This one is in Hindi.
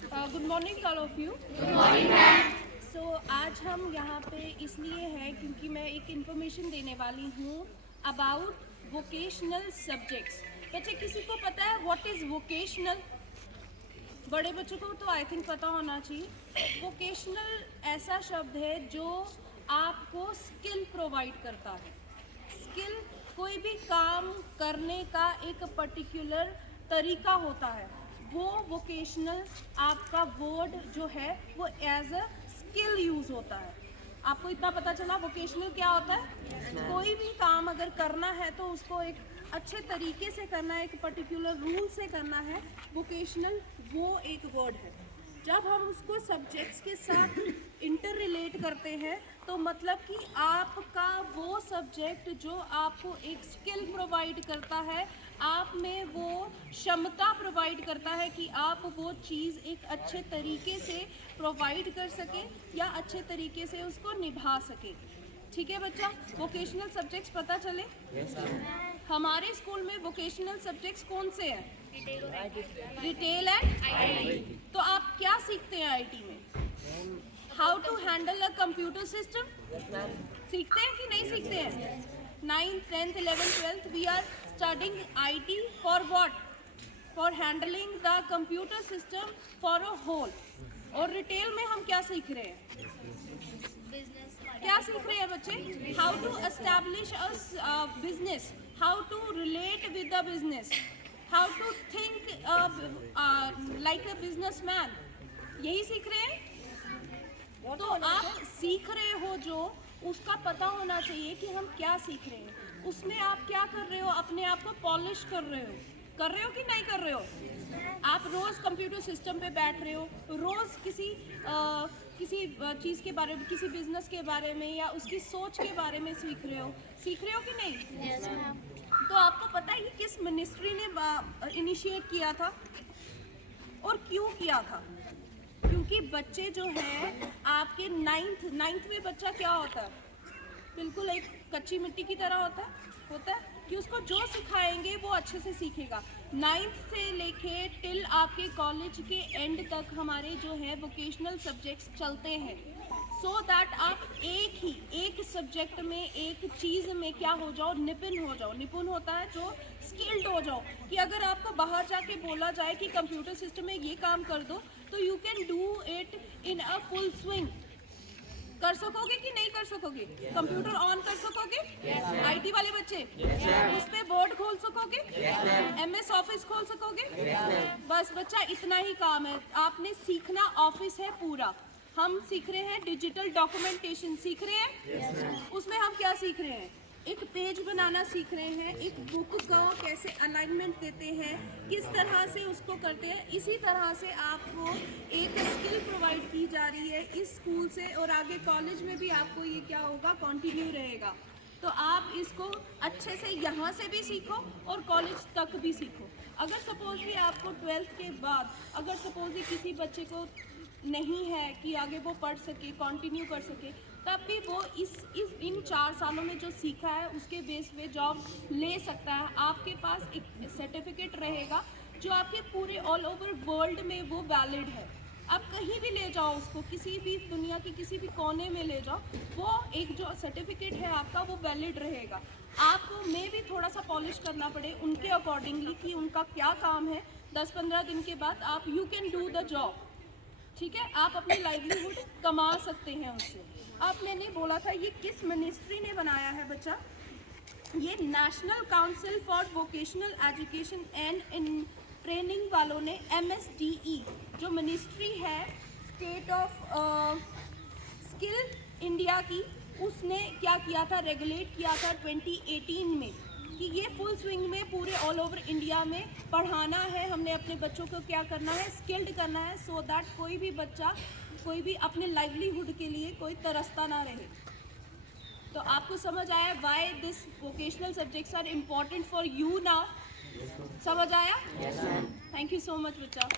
Good morning all of you. So आज हम यहाँ पे इसलिए हैं क्योंकि मैं एक इन्फॉर्मेशन देने वाली हूँ अबाउट वोकेशनल सब्जेक्ट्स। बच्चे किसी को पता है व्हाट इज़ वोकेशनल? बड़े बच्चों को तो आई थिंक पता होना चाहिए। वोकेशनल ऐसा शब्द है जो आपको स्किल प्रोवाइड करता है। स्किल कोई भी काम करने का एक पर्टिकुलर तरीका होता है, वो वोकेशनल आपका वर्ड जो है वो एज अ स्किल यूज़ होता है। आपको इतना पता चला वोकेशनल क्या होता है? कोई भी काम अगर करना है तो उसको एक अच्छे तरीके से करना है, एक पर्टिकुलर रूल से करना है। वोकेशनल वो एक वर्ड है। जब हम उसको सब्जेक्ट्स के साथ इंटर रिलेट करते हैं तो मतलब कि आपका वो सब्जेक्ट जो आपको एक स्किल प्रोवाइड करता है, आप में वो क्षमता प्रोवाइड करता है कि आप वो चीज़ एक अच्छे तरीके से प्रोवाइड कर सकें या अच्छे तरीके से उसको निभा सकें। ठीक है बच्चा, वोकेशनल सब्जेक्ट्स पता चले? हमारे स्कूल में वोकेशनल सब्जेक्ट्स कौन से हैं? Retail and IT. तो आप क्या सीखते हैं आईटी में? How to handle a computer system सीखते हैं कि नहीं सीखते हैं? 9th 10th 11th 12th we are studying IT for what? For handling the computer system for a whole. और रिटेल में हम क्या सीख रहे हैं? क्या सीख रहे हैं बच्चे? How to establish a business, how to relate with the business, how to think like a businessman. यही सीख रहे हैं। तो आप सीख रहे हो जो, उसका पता होना चाहिए कि हम क्या सीख रहे हैं। उसमें आप क्या कर रहे हो? अपने आप को पॉलिश कर रहे हो कि नहीं कर रहे हो? आप रोज़ कंप्यूटर सिस्टम पे बैठ रहे हो, रोज़ किसी चीज़ के बारे में, किसी बिजनेस के बारे में या उसकी सोच के बारे में सीख रहे हो कि नहीं? तो आपको पता है कि किस मिनिस्ट्री ने इनिशिएट किया था और क्यों किया था? क्योंकि बच्चे जो हैं आपके नाइन्थ में बच्चा क्या होता है? बिल्कुल एक कच्ची मिट्टी की तरह होता है कि उसको जो सिखाएंगे वो अच्छे से सीखेगा। 9th से लेके टिल आपके कॉलेज के एंड तक हमारे जो है वोकेशनल सब्जेक्ट्स चलते हैं, सो दैट आप एक सब्जेक्ट में, एक चीज़ में क्या हो जाओ, निपुण होता है जो स्किल्ड हो जाओ, कि अगर आपको बाहर जाके बोला जाए कि कंप्यूटर सिस्टम में ये काम कर दो तो you can do it in a full swing. कर सकोगे कि नहीं कर सकोगे? कंप्यूटर ऑन कर सकोगे? आईटी वाले बच्चे उस पे बोर्ड खोल सकोगे? एमएस ऑफिस खोल सकोगे? बस बच्चा इतना ही काम है। आपने सीखना ऑफिस है पूरा। हम सीख रहे हैं डिजिटल डॉक्यूमेंटेशन सीख रहे हैं। उसमें हम क्या सीख रहे हैं? एक पेज बनाना सीख रहे हैं, एक बुक का कैसे अलाइनमेंट देते हैं, किस तरह से उसको करते हैं। इसी तरह से आपको एक स्किल प्रोवाइड की जा रही है इस स्कूल से, और आगे कॉलेज में भी आपको ये क्या होगा, कंटिन्यू रहेगा। तो आप इसको अच्छे से यहाँ से भी सीखो और कॉलेज तक भी सीखो। अगर सपोज भी आपको 12th के बाद, अगर सपोज ही किसी बच्चे को नहीं है कि आगे वो पढ़ सके, कंटिन्यू कर सके, तब भी वो इन 4 सालों में जो सीखा है उसके बेस पे जॉब ले सकता है। आपके पास एक सर्टिफिकेट रहेगा जो आपके पूरे ऑल ओवर वर्ल्ड में वो वैलिड है। आप कहीं भी ले जाओ उसको, किसी भी दुनिया के किसी भी कोने में ले जाओ, वो एक जो सर्टिफिकेट है आपका वो वैलिड रहेगा। आपको में भी थोड़ा सा पॉलिश करना पड़े उनके अकॉर्डिंगली कि उनका क्या काम है। 10-15 दिन के बाद आप you can do the job. ठीक है, आप अपनी लाइवलीहुड कमा सकते हैं उससे। अब मैंने बोला था ये किस मिनिस्ट्री ने बनाया है बच्चा? ये national council for vocational education and training वालों ने, MSDE जो मिनिस्ट्री है स्टेट ऑफ स्किल इंडिया की, उसने क्या किया था, रेगुलेट किया था 2018 में कि ये फुल स्विंग में पूरे ऑल ओवर इंडिया में पढ़ाना है। हमने अपने बच्चों को क्या करना है, स्किल्ड करना है, सो दैट कोई भी बच्चा, कोई भी अपने लाइवलीहुड के लिए कोई तरसता ना रहे। तो आपको समझ आया why this vocational subjects are important for you now? समझ आया? थैंक यू सो मच बच्चा।